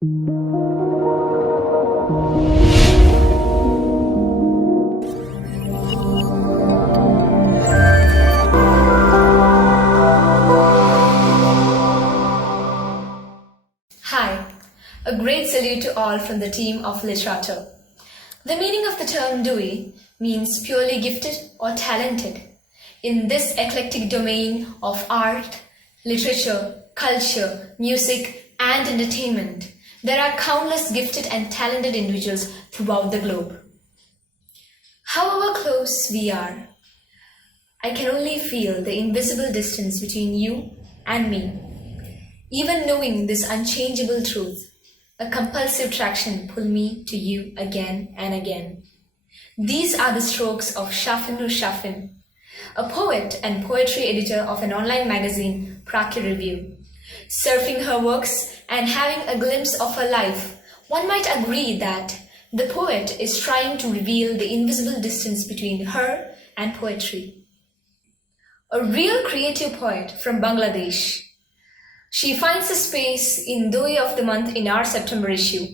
Hi, a great salute to all from the team of Litterateur. The meaning of the term Dewey means purely gifted or talented. In this eclectic domain of art, literature, culture, music, and entertainment, there are countless gifted and talented individuals throughout the globe. However close we are, I can only feel the invisible distance between you and me. Even knowing this unchangeable truth, a compulsive attraction pulls me to you again and again. These are the strokes of Shafinur Shafin, a poet and poetry editor of an online magazine, Praki Review. Surfing her works and having a glimpse of her life, one might agree that the poet is trying to reveal the invisible distance between her and poetry. A real creative poet from Bangladesh. She finds a space in Doi of the Month in our September issue.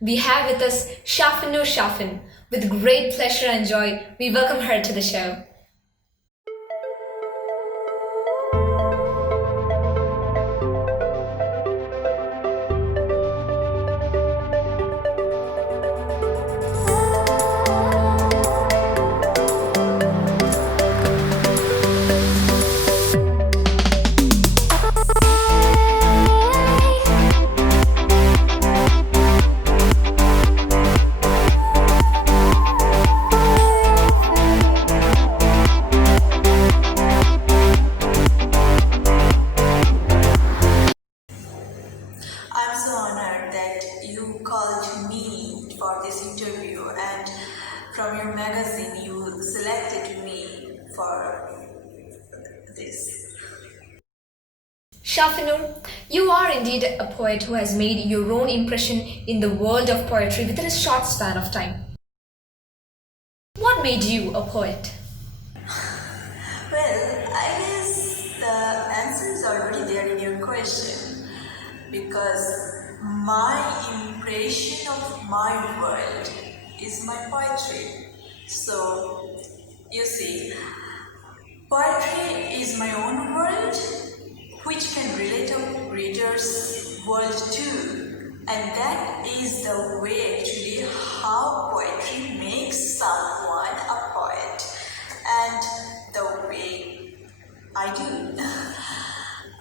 We have with us Shafinur Shafin. With great pleasure and joy, we welcome her to the show. I'm so honored that you called me for this interview, and from your magazine you selected me for this. Shafinur, you are indeed a poet who has made your own impression in the world of poetry within a short span of time. What made you a poet? Well, I guess the answer is already there in your question, because my impression of my world is my poetry. So, you see, poetry is my own world, which can relate to readers' world too. And that is the way actually how poetry makes someone a poet. And the way I do.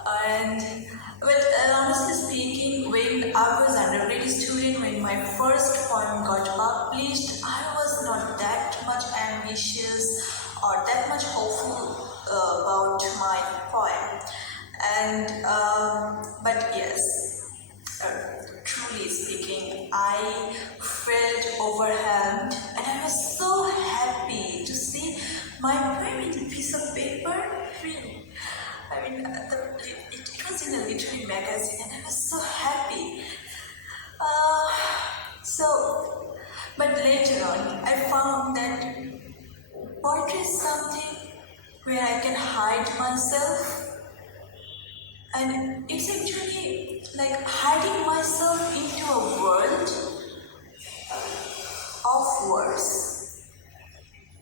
And honestly speaking, when I was undergraduate student, when my first poem got published, I was not that much ambitious or that much hopeful about my poem. And but yes, truly speaking, I felt overwhelmed, and I was so happy to see my poem in a piece of paper. It was in a literary magazine, and I was so happy. But later on, I found that poetry is something where I can hide myself, and it's actually like hiding myself into a world of words.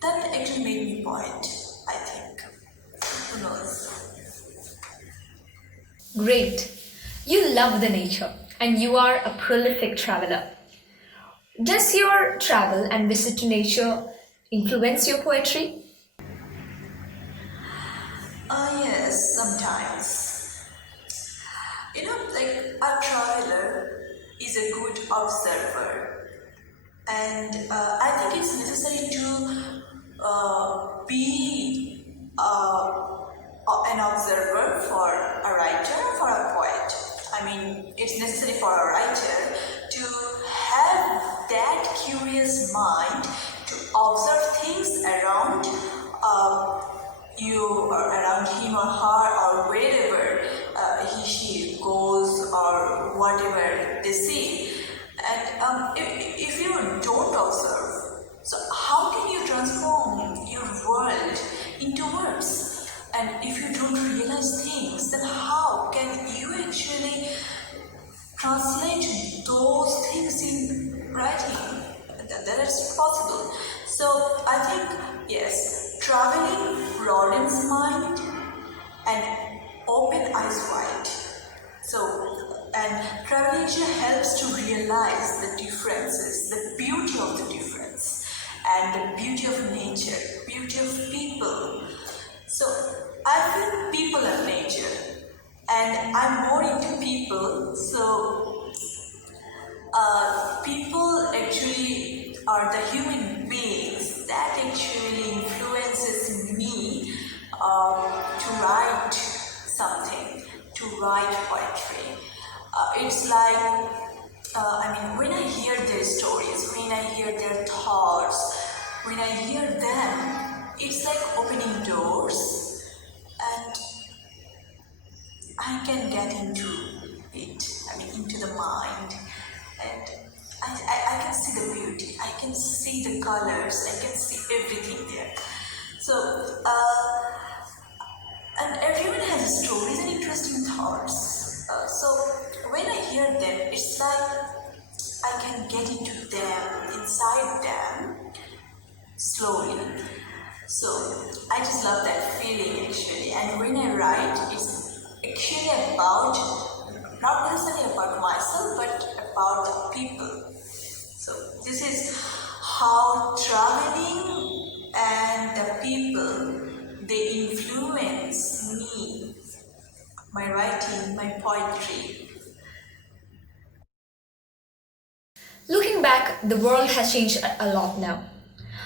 That actually made me poet, I think. Who knows? Great. You love the nature and you are a prolific traveler. Does your travel and visit to nature influence your poetry? Yes, sometimes. Like a traveler is a good observer, and I think it's necessary to be an observer for a writer, for a poet. I mean, it's necessary for a writer to have that curious mind to observe things around you or around him or her or wherever he, she goes or whatever they see. And if you don't observe, so how can you transform your world into words? And if you don't realize things, then how can you actually translate those things in writing. That is possible. So I think yes, traveling broadens mind and open eyes wide. So, and traveling actually helps to realize the differences, the beauty of the difference, and the beauty of nature, beauty of people. So, I feel people are nature, and I'm more into people. So, people actually are the human beings that actually influences me to write something, to write poetry. It's like, when I hear their stories, when I hear their thoughts, when I hear them, it's like opening doors, and I can get into it, into the mind, and I can see the beauty, I can see the colors, I can see everything there. So, and everyone has stories and interesting thoughts. So when I hear them, it's like I can get into them, inside them, slowly. So I just love that feeling actually. And when I write, it's actually about, not necessarily about myself, but about the people. So this is how traveling and the people, they influence me, my writing, my poetry. Looking back, the world has changed a lot now.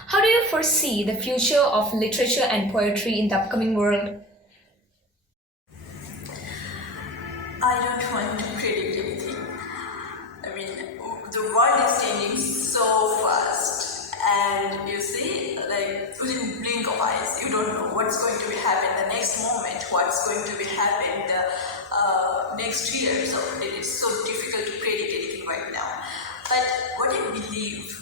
How do you foresee the future of literature and poetry in the upcoming world? I don't want to predict anything. The world is changing so fast, and you see, like within blink of eyes, you don't know what's going to be happening the next moment, what's going to be happening the next year. So it is so difficult to predict anything right now. But what I believe,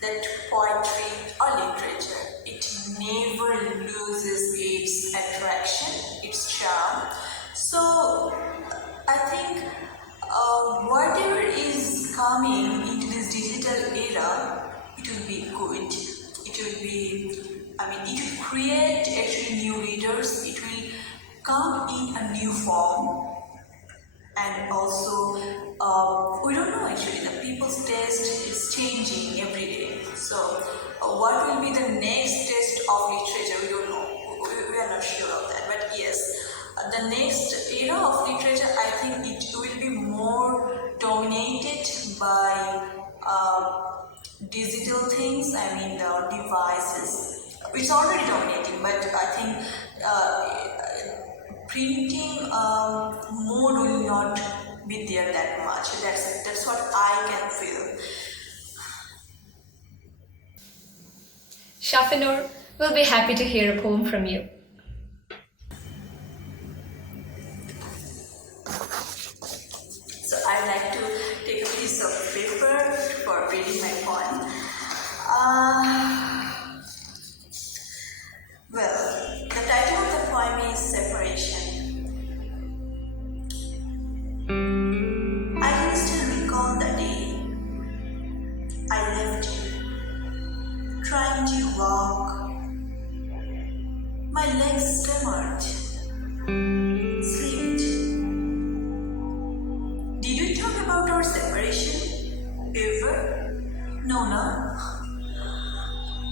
that poetry or literature, it never loses its attraction, its charm. So I think whatever is coming into this digital era, it will be good. It will be, it will create actually new readers. It will come in a new form. And also, we don't know actually, the people's taste is changing every day. So, what will be the next taste of literature? We don't know. We are not sure of that. But yes, the next era of literature, I think it will be more dominated by digital things. The devices. It's already dominating, but I think printing mode will not be there that much. That's what I can feel. Shafinur will be happy to hear a poem from you. So I'd like to take a piece of paper for reading my poem. Well, the title of the poem is Separation. I can still recall the day I left you, trying to walk. My legs stammered, slipped. Did you talk about our separation? Ever? No.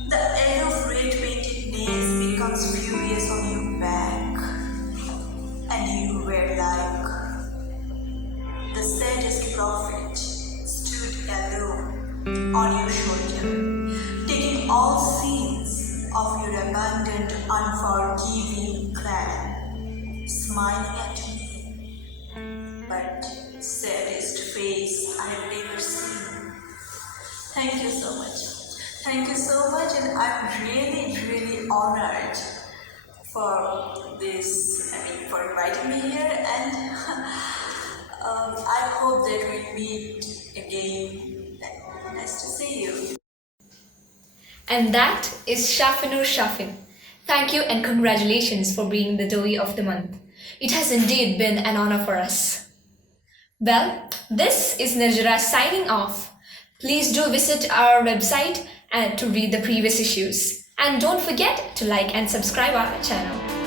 The air of red painted nails becomes furious on your back, and you were like the saddest prophet stood alone on your shoulder, taking all sins of your abandoned, unforgiving clan, smiling at me, but saddest face I have ever seen. Thank you so much. Thank you so much, and I'm really, really honored for this, for inviting me here, and I hope that we'll meet again. Nice to see you. And that is Shafinur Shafin. Thank you and congratulations for being the Doi of the month. It has indeed been an honor for us. Well, this is Nirjara signing off. Please do visit our website and to read the previous issues. And don't forget to like and subscribe our channel.